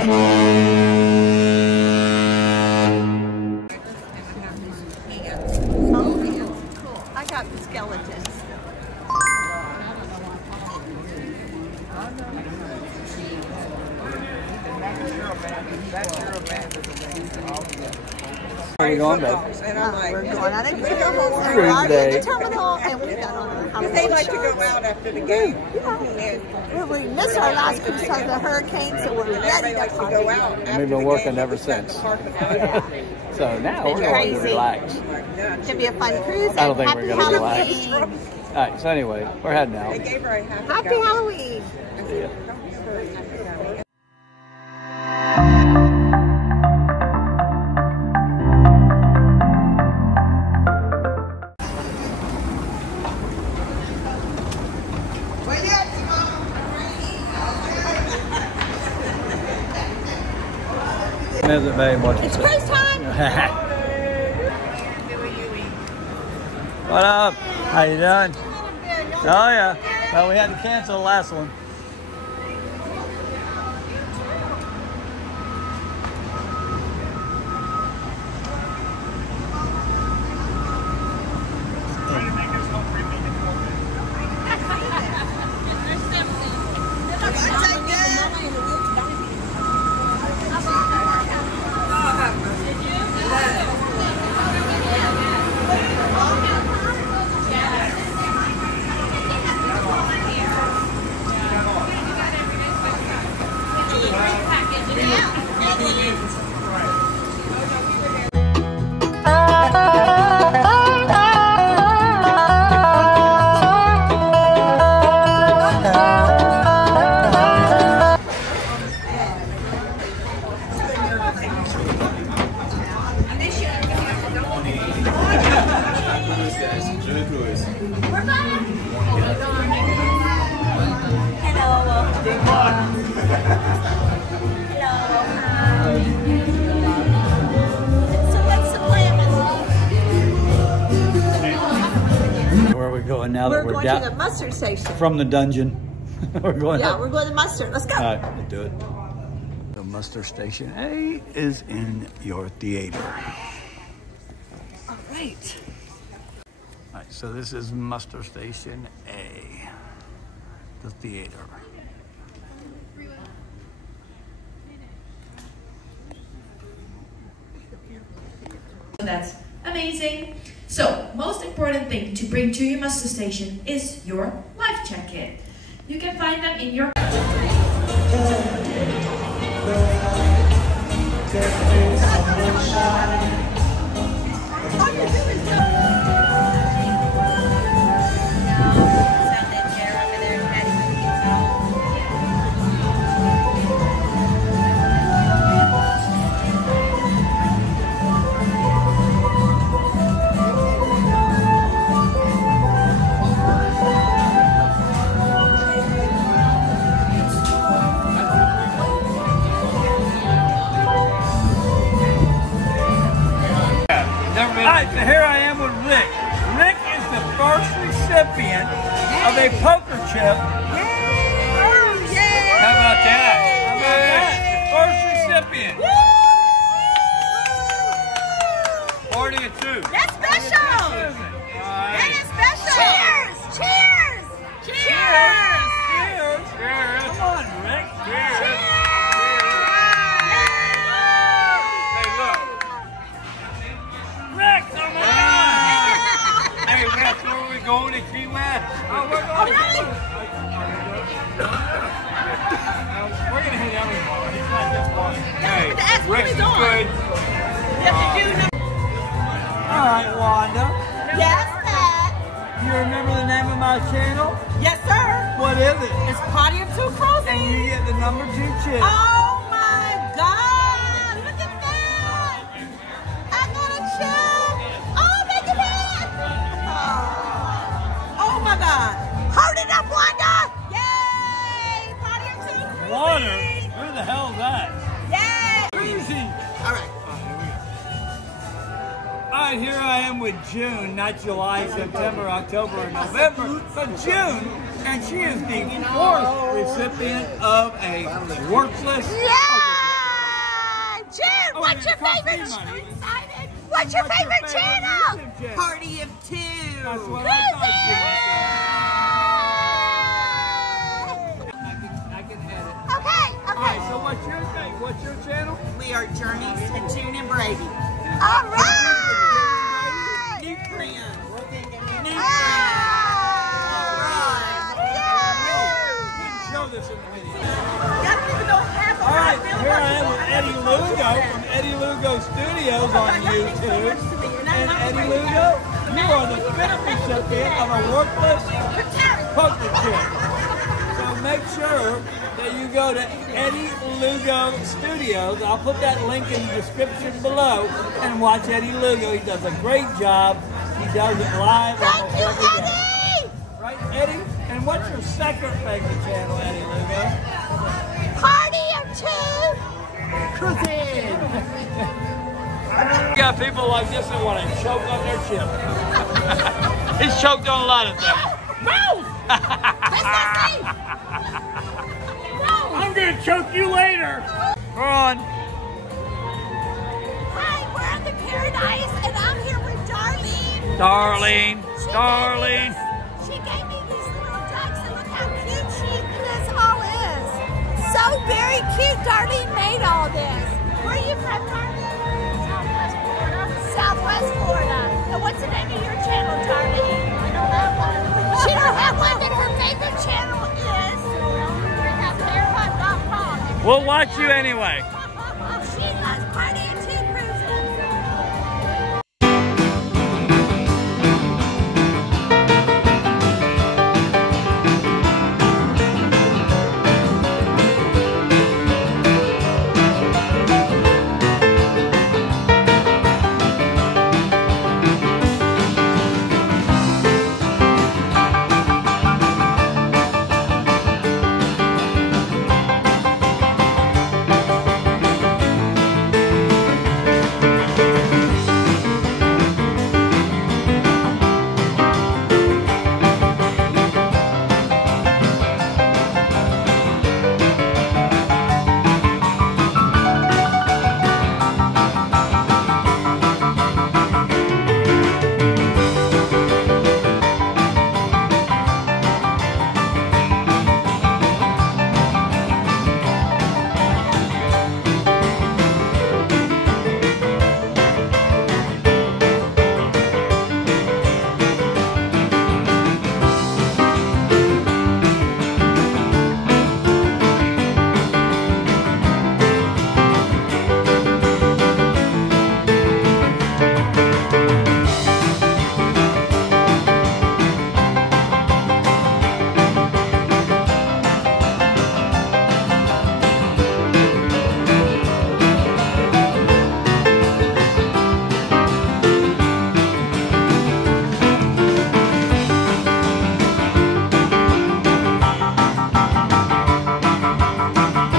I got the skeletons. Where are we going, babe? We're going on a cruise. Cruise day. The terminal, and we got on a They like to go out after the game. Yeah. We missed our last cruise because of the hurricane, so we're ready to go out. And we've been working ever since. So now we're going to relax. It's going to be a fun cruise. I don't think Happy we're going to relax. Halloween. All right, so anyway, we're heading out. They gave her a Happy Halloween. See ya. Is it, babe? What you It's say? cruise time. What up? How you doing? Oh yeah. Well, we had to cancel the last one. Now that we're going down to the mustard station. From the dungeon. We're going we're going to mustard. Let's go. All right, let's do it. The muster station A is in your theater. All right. All right, so this is muster station A, the theater. That's amazing. So, most important thing to bring to your muster station is your life jacket. You can find them in your Alright, so here I am with Rick. Rick is the first recipient of a poker chip. How about that? How about that? The first recipient. 40 and 2. That's special. That is special. Cheers! Cheers! Cheers! Cheers! Cheers! Come on, Rick. Cheers! Going to Key West. Oh, we're going to we're going to hit everyone. It's not just one. Hey, Rick's good. All right, Wanda. Yes, Pat. You remember the name of my channel? Yes, sir. What is it? It's Party of Two Cruising. And you get the number 2 chip. Oh my God! Look at that! I got a chip. Oh, look at that! Oh my God! Hold it up, Wanda! Yay! Party of Two Cruising. Water? Where the hell is that? Yay! Cruising. All right. All right, here I am with June, not July, September, October, or November, but June, and she is the 4th recipient of a worthless. Yeah! What's your favorite? What's your favorite channel? Party of two. That's what I thought. I can edit. Okay. All right, so what's your thing? What's your channel? We are Journeys to June and Brady. All right. New friends. New Ah, Didn't show this in the video. I don't even know half of All right, here I am with Eddie Lugo from Eddie Lugo Studios on YouTube. And Eddie Lugo, you are the fifth recipient of a worthless poker chip. So make sure that you go to Eddie Lugo Studios. I'll put that link in the description below and watch Eddie Lugo. He does a great job. He does it live. Thank you, every day. Eddie. Right, Eddie? And what's your second favorite channel, Eddie Lugo? Party of two. You got people like this that want to choke on their chip. He's choked on a lot of things. Rose. I'm going to choke you later. We're on. Hi, we're at the Paradise, and I'm here with Darlene. Darlene. She Darlene. She gave me these little ducks, and look how cute this all is. So very cute. Darlene made all this. Where are you from, Darlene? Southwest Florida. Southwest Florida. And what's the name of your channel, Darlene? I don't have one. She don't have one, but her favorite channel is BreakupFairHunt.com. We'll watch you anyway. She loves Party of Two cruises.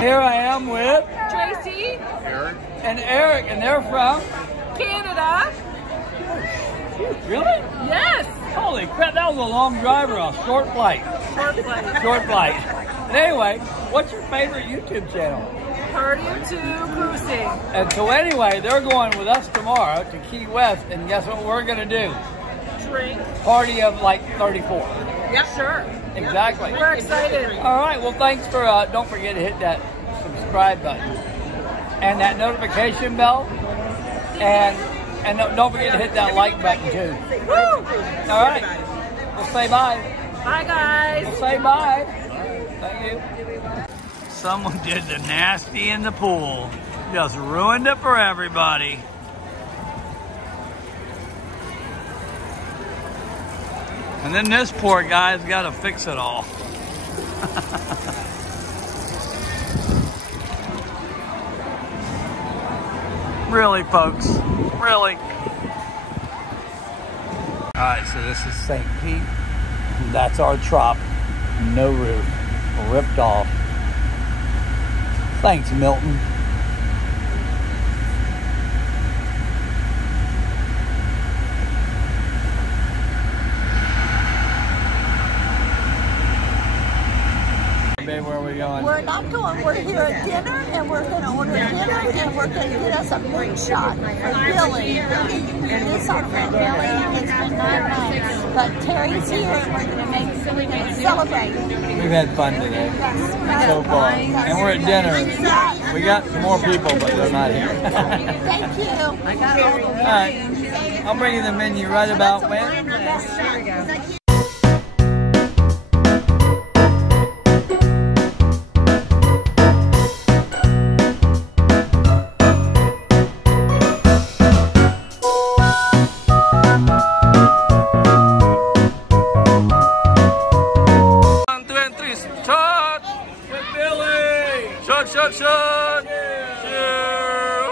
Here I am with Tracy, and Eric, and they're from. Canada. Really? Yes. Holy crap, that was a long drive or a short flight. Short flight. Short flight. But anyway, what's your favorite YouTube channel? Party of Two cruising. And so anyway, they're going with us tomorrow to Key West, and guess what we're going to do? Drink. Party of like 34. Yep. Sure. Exactly. We're excited. All right, well, thanks for, don't forget to hit that subscribe button and that notification bell, and don't forget to hit that like button too. Woo! All right, we'll say bye. Bye, guys. We'll say bye. Thank you. Someone did the nasty in the pool. Just ruined it for everybody. And then this poor guy's got to fix it all. Really, folks? Really? All right, so this is St. Pete. That's our trop. No roof. Ripped off. Thanks, Milton. where are we going? We're not going. We're here at dinner, and we're going to order dinner, and we're going to get us a moonshot for Billy. This is our friend Billy. It's been 9 months. But Terry's here, and we're going to celebrate. We've had fun today. So far. And we're at dinner. We got more people, but they're not here. Thank you. All right. I'll bring you the menu right about when. Shot! Cheer!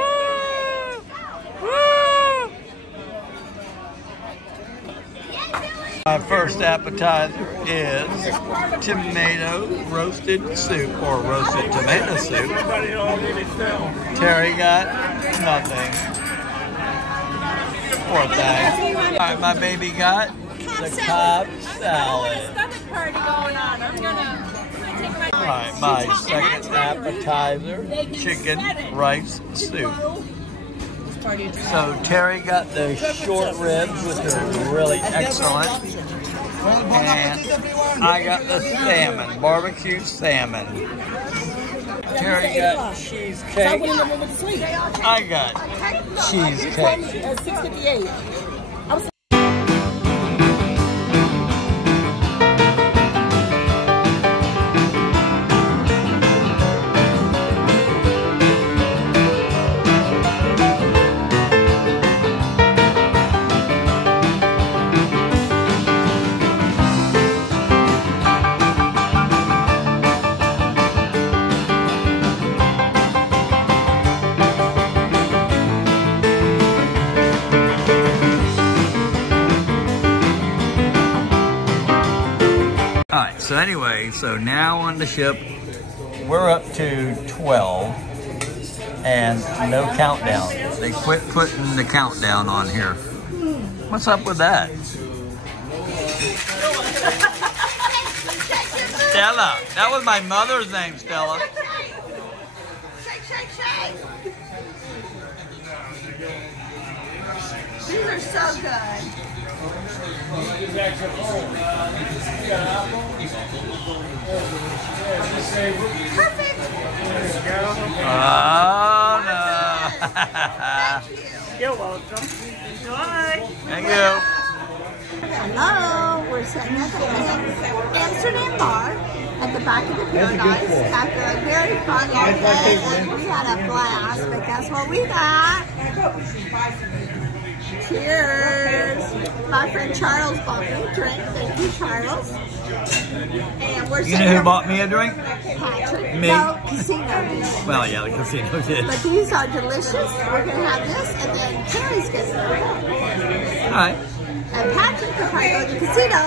Woo! My first appetizer is tomato roasted soup, or roasted tomato soup. Terry got nothing. Poor thing. All right, my baby got the Cobb salad. Alright, my second appetizer, chicken rice soup. So Terry got the short ribs, which are really excellent. And I got the salmon, barbecue salmon. Terry got cheesecake. I got cheesecake. $6.58. Alright, so anyway, so now on the ship, we're up to 12 and no countdown. They quit putting the countdown on here. What's up with that? Stella. That was my mother's name, Stella. Shake. These are so good. Perfect. Oh no. You're welcome. Enjoy. Thank you. Hello, we're sitting at the Amsterdam bar at the back of the Paradise after a very fun long day, and we had a blast, but guess what we got? Cheers! My friend Charles bought me a drink. Thank you, Charles. And we're You know who bought me a drink? Patrick. Me? No, casino did. Well, yeah, the casino did. But these are delicious. We're going to have this, and then Terry's getting it. Alright. And Patrick will probably go to the casino,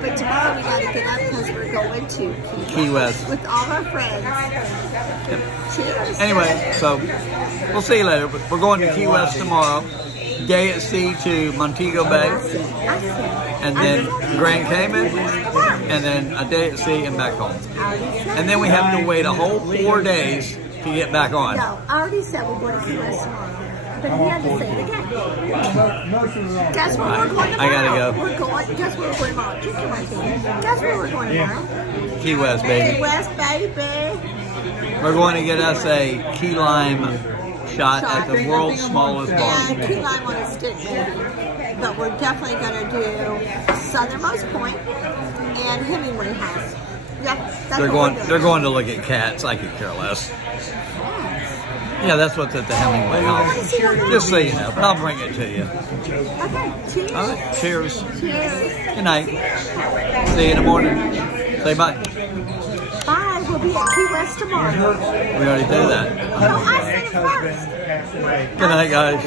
but tomorrow we got to get up because we're going to Key West. with all our friends. Yep. Cheers. Anyway, so we'll see you later. But we're going to Key West tomorrow. Day at sea to Montego Bay, and then Grand Cayman, and then a day at sea and back home. And then we have to wait a whole 4 days to get back on. No, I already said we're going to Key West tomorrow. But we had to say it again. Guess where we're going tomorrow? I gotta go. We're going, guess where we're going tomorrow? Guess where we're going tomorrow? Key West, baby. Key West, baby. We're going to get us a key lime shot at the world's smallest bar. And key lime on a stick, maybe. But we're definitely going to do Southernmost Point and Hemingway House. Yeah, that's They're going to look at cats. I could care less. Yeah, that's what's at the Hemingway House. Just so you know, but I'll bring it to you. Okay, cheers. All right, cheers. Cheers. Good night. See you in the morning. Say bye. Bye. We'll be at Key West tomorrow. We already did that. No, I said it first. Good night, guys.